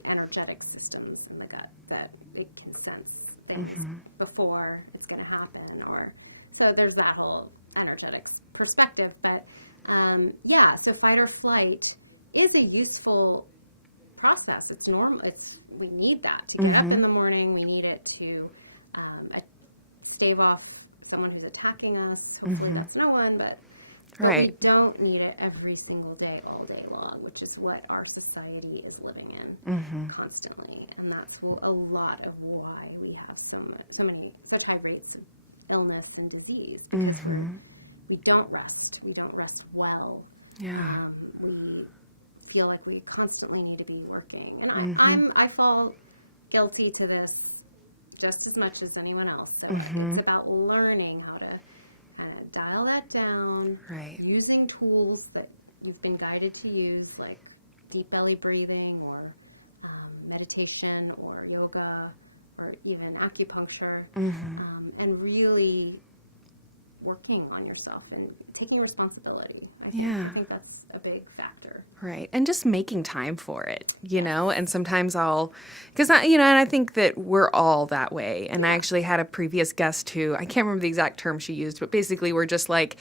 energetic systems in the gut, that it can sense things before it's going to happen. So there's that whole energetic perspective. But so fight or flight is a useful process. It's normal. We need that to get up in the morning. We need it to stave off someone who's attacking us. Hopefully that's no one, but right. We don't need it every single day, all day long, which is what our society is living in constantly. And that's a lot of why we have such high rates of illness and disease. We don't rest. We don't rest well. Yeah. We feel like we constantly need to be working. And I fall guilty to this just as much as anyone else. It's about learning how to dial that down, right. Using tools that we've been guided to use, like deep belly breathing or meditation or yoga or even acupuncture, and really working on yourself and taking responsibility. I think that's a big factor. Right. And just making time for it, and sometimes because I think that we're all that way. And I actually had a previous guest who, I can't remember the exact term she used, but basically we're just like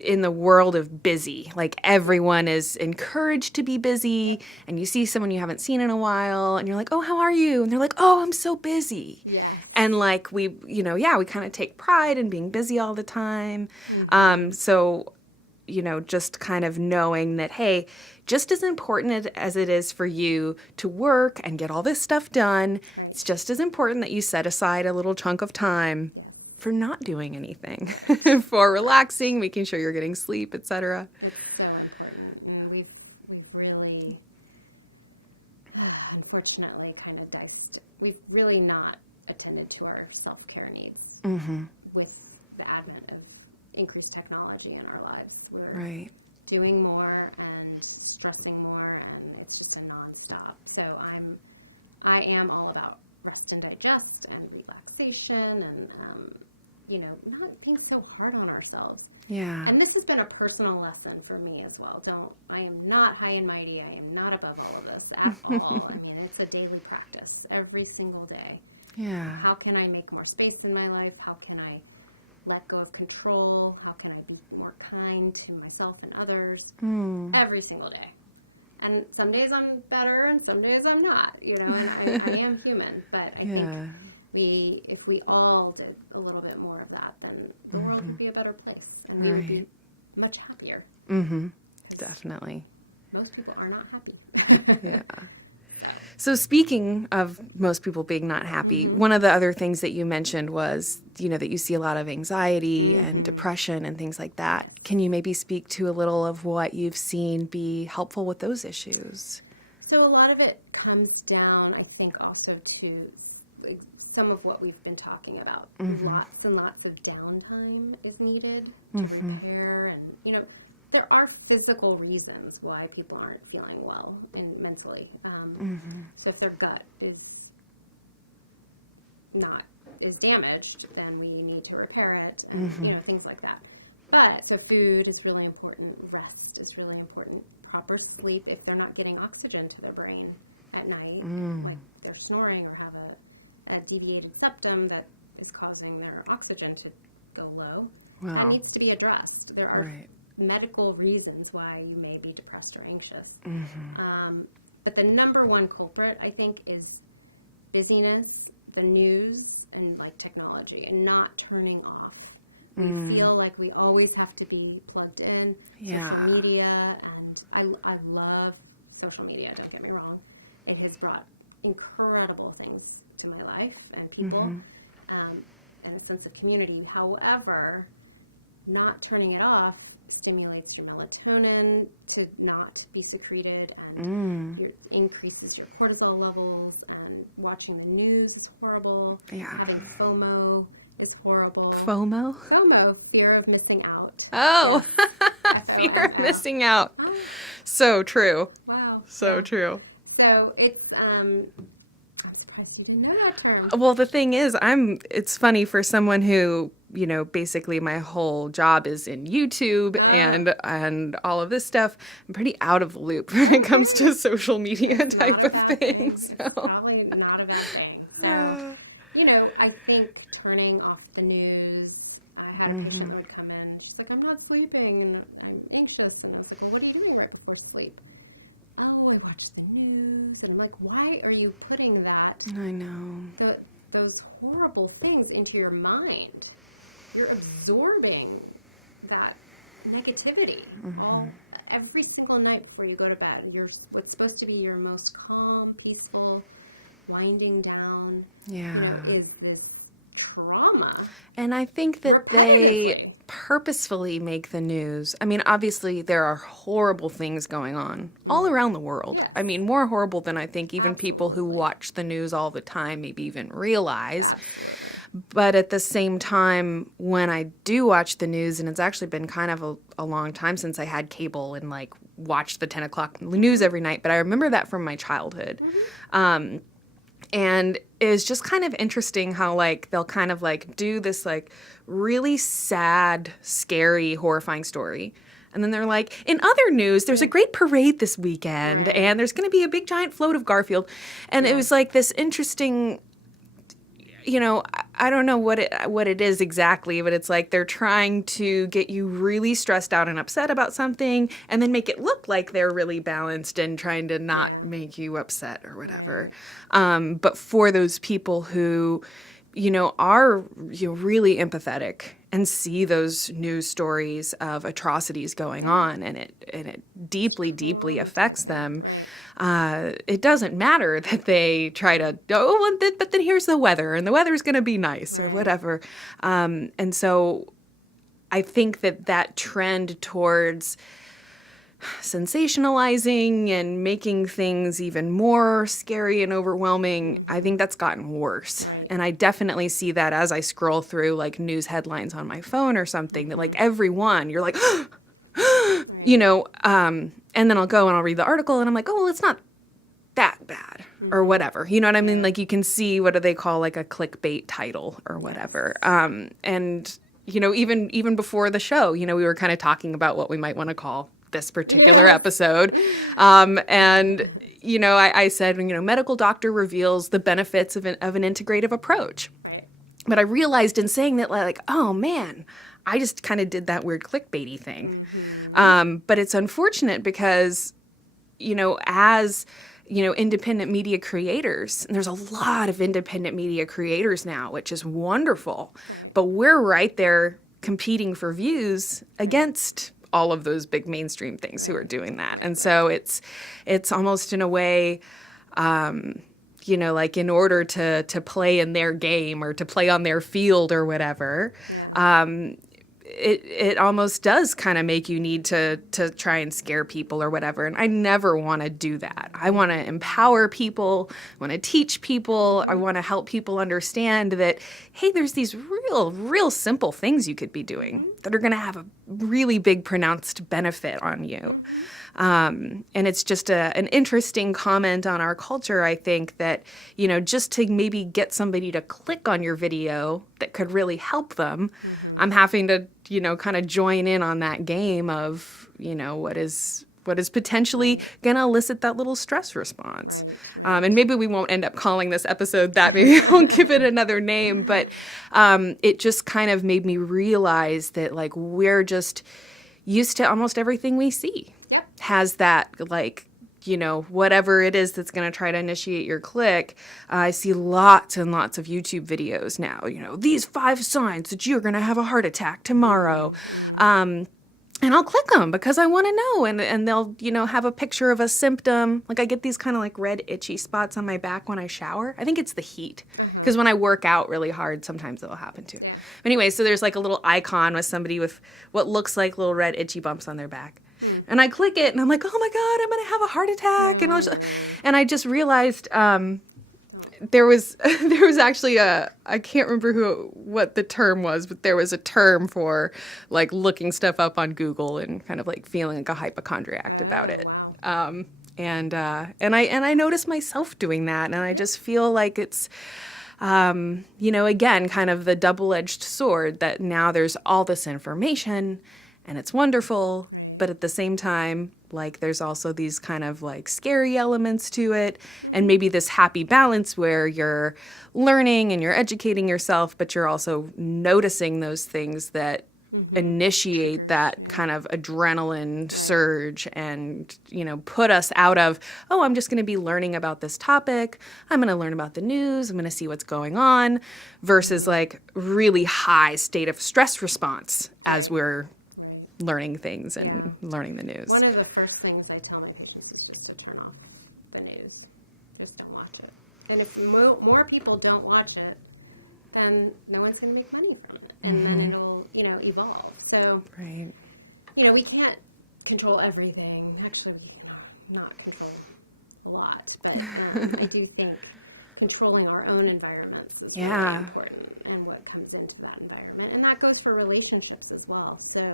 in the world of busy. Like everyone is encouraged to be busy, and you see someone you haven't seen in a while and you're like, oh, how are you? And they're like, oh, I'm so busy. Yeah. And like we kind of take pride in being busy all the time. So just kind of knowing that, hey, just as important as it is for you to work and get all this stuff done, it's just as important that you set aside a little chunk of time for not doing anything, for relaxing, making sure you're getting sleep, etc. It's so important. We've really, unfortunately, kind of we've really not attended to our self-care needs with the advent of increased technology in our lives. We're doing more and stressing more, and it's just a nonstop. So I am all about rest and digest and relaxation and not being so hard on ourselves. Yeah. And this has been a personal lesson for me as well. I am not high and mighty. I am not above all of this at all. I mean, it's a daily practice every single day. Yeah. How can I make more space in my life? How can I let go of control? How can I be more kind to myself and others? Every single day. And some days I'm better and some days I'm not, and I am human. But I think if we all did a little bit more of that, then the world would be a better place. And we would be much happier. Definitely. Most people are not happy. Yeah. So speaking of most people being not happy, one of the other things that you mentioned was, that you see a lot of anxiety and depression and things like that. Can you maybe speak to a little of what you've seen be helpful with those issues? So a lot of it comes down, I think, also to some of what we've been talking about. Lots and lots of downtime is needed to repair, and there are physical reasons why people aren't feeling well mentally. So if their gut is damaged, then we need to repair it, and things like that. But so food is really important. Rest is really important. Proper sleep. If they're not getting oxygen to their brain at night, like they're snoring or have a deviated septum that is causing their oxygen to go low, that needs to be addressed. There are medical reasons why you may be depressed or anxious. But the number one culprit, I think, is busyness, the news, and like technology, and not turning off. We feel like we always have to be plugged in. Social media, and I love social media, don't get me wrong. It has brought incredible things to my life and people, and a sense of community. However, not turning it off stimulates your melatonin to not be secreted, and increases your cortisol levels, and watching the news is horrible. Having FOMO is horrible. FOMO? FOMO, fear of missing out. Oh, fear of missing out. So true. Wow. So true. So it's, I'm surprised you didn't know that term. Well, the thing is, it's funny for someone who, basically my whole job is in YouTube and all of this stuff. I'm pretty out of the loop when it comes to social media type of things. So. It's probably not a bad thing. So, I think turning off the news. I had a patient that would come in. She's like, I'm not sleeping. I'm anxious. And I was like, well, what do you do right before sleep? Oh, I watch the news. And I'm like, why are you putting that? I know. Those horrible things into your mind. You're absorbing that negativity every single night before you go to bed. What's supposed to be your most calm, peaceful, winding down. Is this trauma. And I think that they purposefully make the news. I mean, obviously there are horrible things going on all around the world. I mean, more horrible than I think even people who watch the news all the time maybe even realize. But at the same time, when I do watch the news, and it's actually been kind of a long time since I had cable and like watched the 10 o'clock news every night, but I remember that from my childhood. And it's just kind of interesting how, like, they'll kind of, like, do this, like, really sad, scary, horrifying story. And then they're like, in other news, there's a great parade this weekend, and there's going to be a big, giant float of Garfield. And it was, like, this interesting, I don't know what it is exactly, but it's like they're trying to get you really stressed out and upset about something and then make it look like they're really balanced and trying to not make you upset or whatever. But for those people who, are really empathetic and see those news stories of atrocities going on and it deeply, deeply affects them, it doesn't matter that they try to, but then here's the weather, and the weather's going to be nice or whatever. And so I think that trend towards sensationalizing and making things even more scary and overwhelming, I think that's gotten worse. And I definitely see that as I scroll through like news headlines on my phone or something, that like everyone, you're like, and then I'll go and I'll read the article and I'm like, oh, well, it's not that bad or whatever. You know what I mean? Like you can see, what do they call like a clickbait title or whatever. And, even before the show, we were kind of talking about what we might want to call this particular episode. And, I said, medical doctor reveals the benefits of an integrative approach. Right. But I realized in saying that, like, oh man, I just kind of did that weird clickbaity thing. But it's unfortunate because, as, independent media creators, and there's a lot of independent media creators now, which is wonderful, but we're right there competing for views against all of those big mainstream things who are doing that. And so it's almost in a way, like in order to play in their game or to play on their field or whatever, it almost does kind of make you need to try and scare people or whatever. And I never want to do that. I want to empower people, I want to teach people, I want to help people understand that, hey, there's these real simple things you could be doing that are going to have a really big pronounced benefit on you. And it's just an interesting comment on our culture, I think, that, you know, just to maybe get somebody to click on your video that could really help them, I'm having to, you know, kind of join in on that game of, you know, what is potentially going to elicit that little stress response. And maybe we won't end up calling this episode that. Maybe I won't give it another name. But it just kind of made me realize that, like, we're just used to almost everything we see. Yep. Has that, like, you know, whatever it is that's going to try to initiate your click. I see lots and lots of YouTube videos now, you know, these 5 signs that you're going to have a heart attack tomorrow. And I'll click them because I want to know. And they'll, you know, have a picture of a symptom. Like, I get these kind of like red itchy spots on my back when I shower. I think it's the heat. Because when I work out really hard, sometimes it'll happen too. Yeah. Anyway, so there's like a little icon with somebody with what looks like little red itchy bumps on their back. And I click it and I'm like, oh my God, I'm going to have a heart attack. And I just realized there was actually I can't remember what the term was, but there was a term for like looking stuff up on Google and kind of like feeling like a hypochondriac about it. Wow. And I noticed myself doing that, and I just feel like it's, you know, again, kind of the double-edged sword that now there's all this information and it's wonderful, right. But at the same time, like, there's also these kind of like scary elements to it, and maybe this happy balance where you're learning and you're educating yourself, but you're also noticing those things that initiate that kind of adrenaline surge and, you know, put us out of, oh, I'm just going to be learning about this topic. I'm going to learn about the news. I'm going to see what's going on, versus like really high state of stress response as we're learning things and learning the news. One of the first things I tell my patients is just to turn off the news. Just don't watch it. And if more people don't watch it, then no one's going to make money from it. And then it'll, you know, evolve. So, right. You know, we can't control everything. Actually, not control a lot. But I do think controlling our own environments is really important, and what comes into that environment. And that goes for relationships as well. So,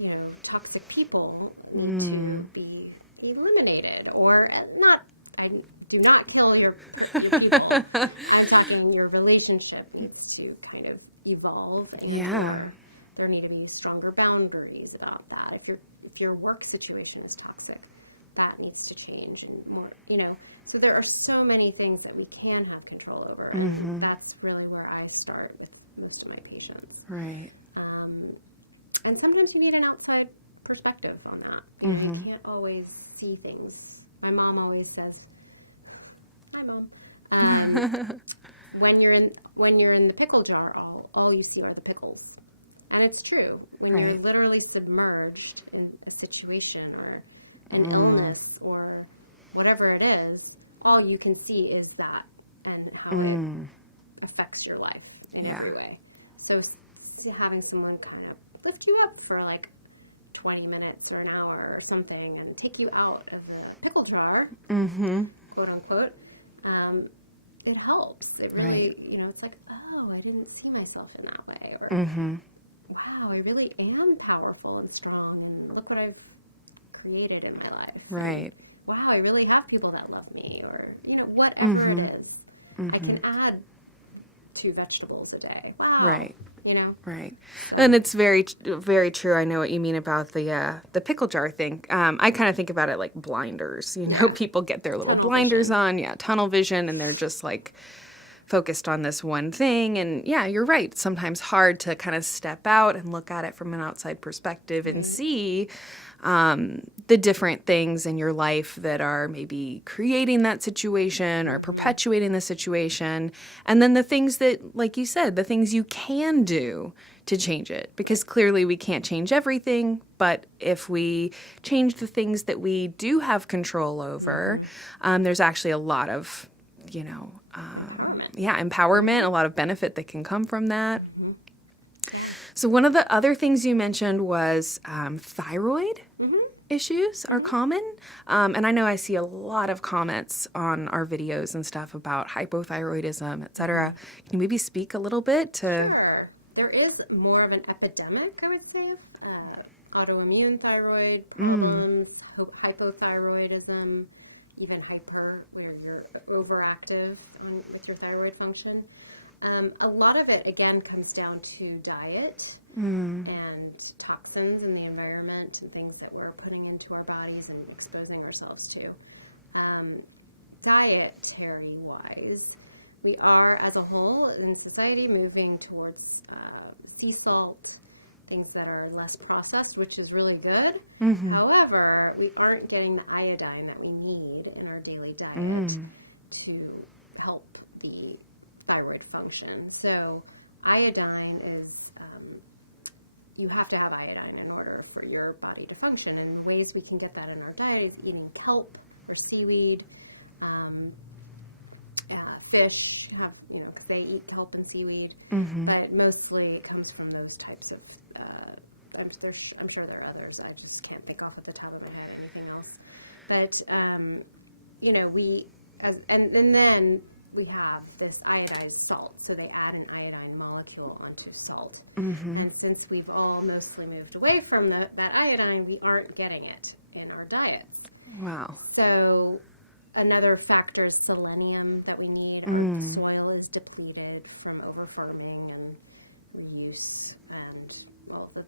you know, toxic people need to be eliminated, or not. I do not kill your people. I'm talking your relationship needs to kind of evolve. And there need to be stronger boundaries about that. If your work situation is toxic, that needs to change, and more. You know, so there are so many things that we can have control over. And that's really where I start with most of my patients. Right. And sometimes you need an outside perspective on that. You can't always see things. My mom always says, "Hi, Mom." When you're in the pickle jar, all you see are the pickles, and it's true. When you're literally submerged in a situation or an illness or whatever it is, all you can see is that and how it affects your life in every way. So having someone kind of lift you up for like 20 minutes or an hour or something and take you out of the pickle jar, quote unquote, it helps. It really, you know, it's like, oh, I didn't see myself in that way. Or, wow, I really am powerful and strong, and look what I've created in my life. Right. Wow, I really have people that love me, or, you know, whatever it is. I can add 2 vegetables a day. Wow. Right. You know? Right. And it's very, very true. I know what you mean about the pickle jar thing. I kind of think about it like blinders. You know, people get their little blinders on, tunnel vision, and they're just like focused on this one thing. And yeah, you're right. It's sometimes hard to kind of step out and look at it from an outside perspective and see the different things in your life that are maybe creating that situation or perpetuating the situation. And then the things that, like you said, the things you can do to change it. Because clearly we can't change everything, but if we change the things that we do have control over, there's actually a lot of, you know, empowerment, a lot of benefit that can come from that. So one of the other things you mentioned was thyroid issues are common. And I know I see a lot of comments on our videos and stuff about hypothyroidism, et cetera. Can you maybe speak a little bit to... Sure. There is more of an epidemic, I would say, of autoimmune thyroid problems, hypothyroidism, even hyper, where you're overactive with your thyroid function. A lot of it, again, comes down to diet and toxins in the environment and things that we're putting into our bodies and exposing ourselves to. Dietary-wise, we are, as a whole, in society, moving towards sea salt, things that are less processed, which is really good. However, we aren't getting the iodine that we need in our daily diet to help the thyroid function. So iodine is, you have to have iodine in order for your body to function. And the ways we can get that in our diet is eating kelp or seaweed. Fish have, because they eat kelp and seaweed, but mostly it comes from those types of, I'm sure there are others, I just can't think off at the top of my head anything else. But, and then we have this iodized salt, so they add an iodine molecule onto salt. And since we've all mostly moved away from that iodine, we aren't getting it in our diets. Wow. So another factor is selenium that we need. Our soil is depleted from over-farming and use and, well, the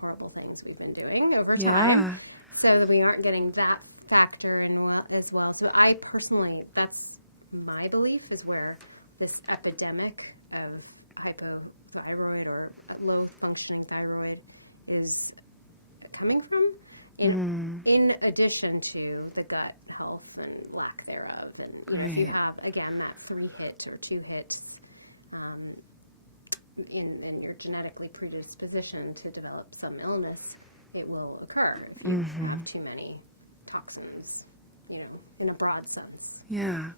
horrible things we've been doing over time. Yeah. So we aren't getting that factor in as well. So I personally, that's my belief, is where this epidemic of hypothyroid or low-functioning thyroid is coming from, in addition to the gut health and lack thereof. And you have, again, that 3 hit or 2 hits in your genetically predisposition to develop some illness, it will occur if you have too many toxins, in a broad sense. Yeah.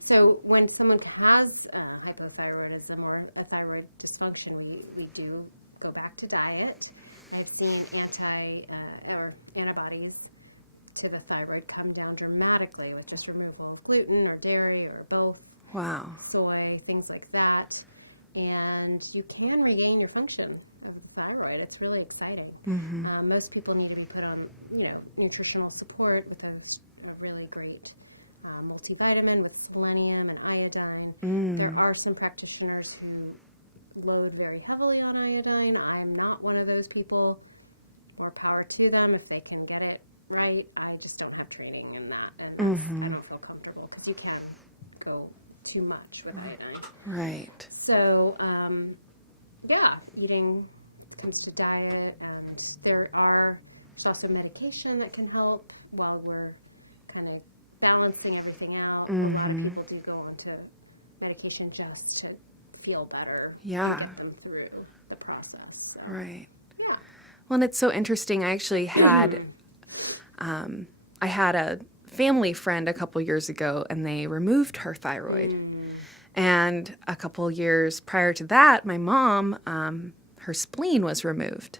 So when someone has hypothyroidism or a thyroid dysfunction, we do go back to diet. I've seen antibodies to the thyroid come down dramatically with just removal of gluten or dairy or both. Wow. Soy, things like that. And you can regain your function of the thyroid. It's really exciting. Most people need to be put on, nutritional support with a really great multivitamin with selenium and iodine. There are some practitioners who load very heavily on iodine. I'm not one of those people. More power to them if they can get it right. I just don't have training in that, and I don't feel comfortable because you can go too much with iodine. Right. So, eating comes to diet, and there's also medication that can help while we're kind of balancing everything out. A lot of people do go onto medication just to feel better. Yeah. To get them through the process. So, right. Yeah. Well, and it's so interesting. I actually had, I had a family friend a couple years ago, and they removed her thyroid. And a couple years prior to that, my mom, her spleen was removed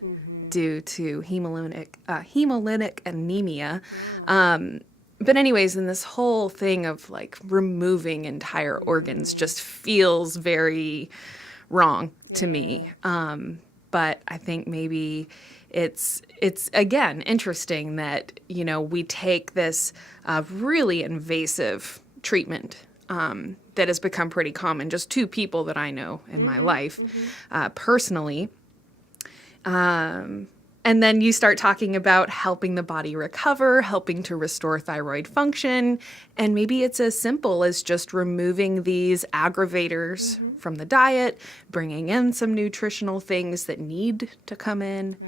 due to hemolytic anemia. But anyways, in this whole thing of like removing entire organs just feels very wrong to me. But I think maybe it's again interesting that, we take this really invasive treatment that has become pretty common. Just 2 people that I know in my life personally. And then you start talking about helping the body recover, helping to restore thyroid function, and maybe it's as simple as just removing these aggravators from the diet, bringing in some nutritional things that need to come in.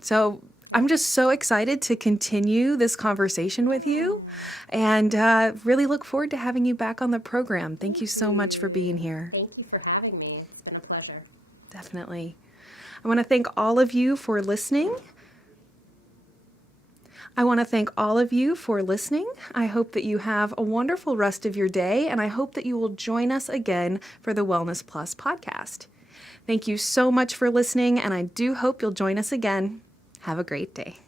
So I'm just so excited to continue this conversation with you, and really look forward to having you back on the program. Thank you so much for being here. Thank you for having me. It's been a pleasure. Definitely. I want to thank all of you for listening. I hope that you have a wonderful rest of your day, and I hope that you will join us again for the Wellness Plus podcast. Thank you so much for listening, and I do hope you'll join us again. Have a great day.